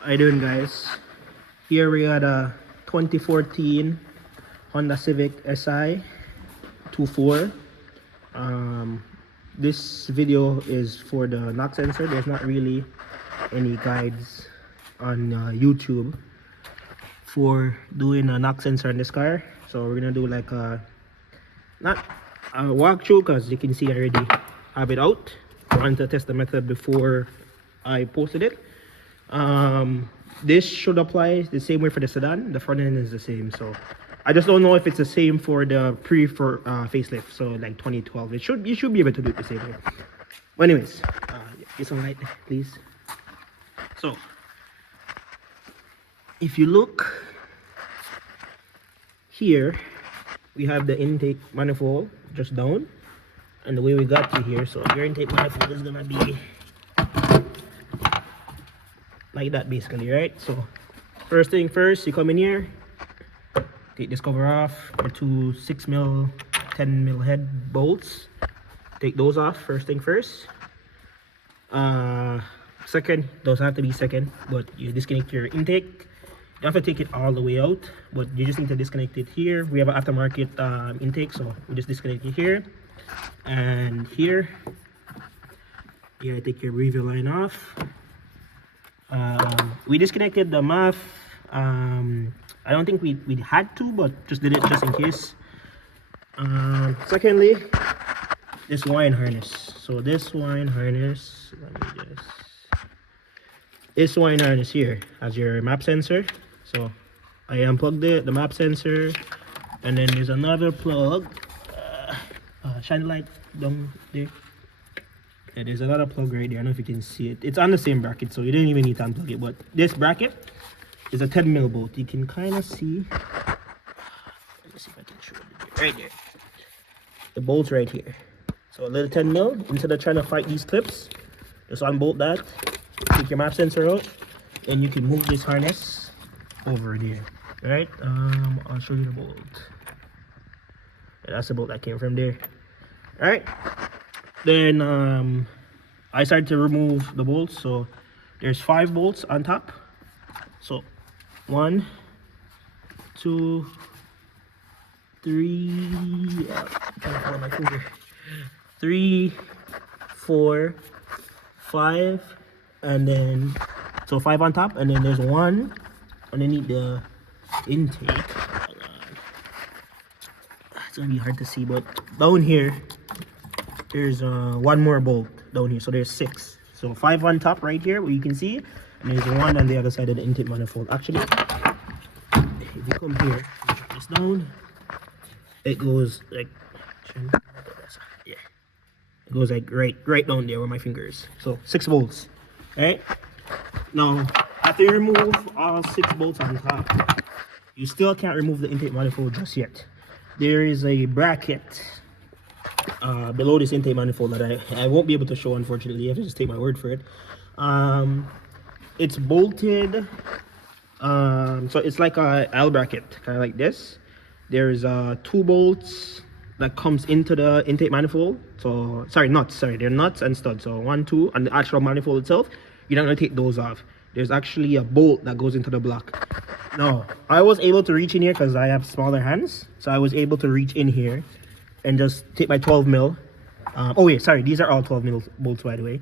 How you doing, guys? Here we got a 2014 Honda Civic Si 24. This video is for the knock sensor. There's not really any guides on YouTube for doing a knock sensor on this car, so we're gonna do like a not a walkthrough, because you can see I already have it out. I wanted to test the method before I posted it. This should apply the same way for the sedan. The front end is the same, so I just don't know if it's the same for the facelift, so like 2012. You should be able to do it the same way. But anyways, get some light, please. So if you look here, we have the intake manifold just down, and the way we got to here, so your intake manifold is gonna be like that basically, right? So first thing first, you come in here, take this cover off, or two 6mm 10mm head bolts, take those off first thing first. Second, those have to be second, but you disconnect your intake. You have to take it all the way out, but you just need to disconnect it here. We have an aftermarket intake, so we just disconnect it here and here. Yeah, take your review line off. We disconnected the MAF. I don't think we had to, but just did it just in case. Secondly, this wiring harness. So this wiring harness, this wiring harness here has your map sensor. So I unplugged the map sensor, and then there's another plug. Shine the light down there. Yeah, there's another plug right there. I don't know if you can see it. It's on the same bracket, so you didn't even need to unplug it. But this bracket is a 10mm bolt. You can kind of see. Let me see if I can show it. Right there. The bolt's right here. So a little 10mm. Instead of trying to fight these clips, just unbolt that. Take your map sensor out, and you can move this harness over there. All right. I'll show you the bolt. Yeah, that's the bolt that came from there. All right. Then I started to remove the bolts. So there's 5 bolts on top. So 1, 2, 3, 3, 4, 5, and then so 5 on top, and then there's 1 underneath the intake. It's gonna be hard to see, but down here there's 1 more bolt down here, so there's 6. So 5 on top right here where you can see, and there's 1 on the other side of the intake manifold. Actually, if you come here and drop this down, it goes like, yeah, it goes like right down there where my finger is. So 6 bolts. Right now, after you remove all 6 bolts on top, you still can't remove the intake manifold just yet. There is a bracket below this intake manifold that I won't be able to show, unfortunately. You have to just take my word for it. It's bolted, so it's like a L bracket, kind of like this. There's 2 bolts that comes into the intake manifold. So they're nuts and studs. So 1, 2, and the actual manifold itself, you're not gonna take those off. There's actually a bolt that goes into the block. Now, I was able to reach in here because I have smaller hands, so I was able to reach in here and just take my 12mm. Oh wait, sorry, these are all 12mm bolts, by the way.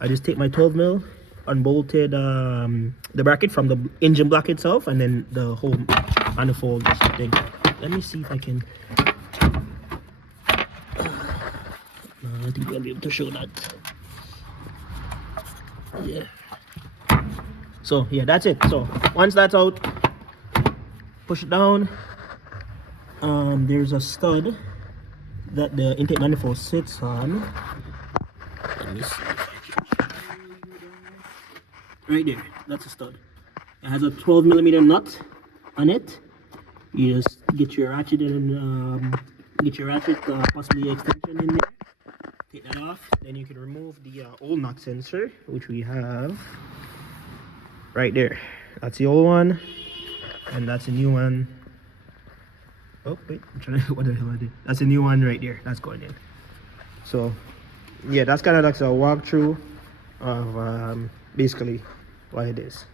I just take my 12mm, unbolted the bracket from the engine block itself, and then the whole manifold thing. Let me see if I can. I think I'll be able to show that. Yeah. So yeah, that's it. So once that's out, push it down. There's a stud that the intake manifold sits on. Let me see if I can. Right there, that's a stud. It has a 12mm nut on it. You just get your ratchet and possibly extension in there. Take that off. Then you can remove the old knock sensor, which we have right there. That's the old one, and that's the new one. Oh wait, I'm trying to, what the hell I did? That's a new one right there. That's going in. So yeah, that's kind of like a walkthrough of basically what it is.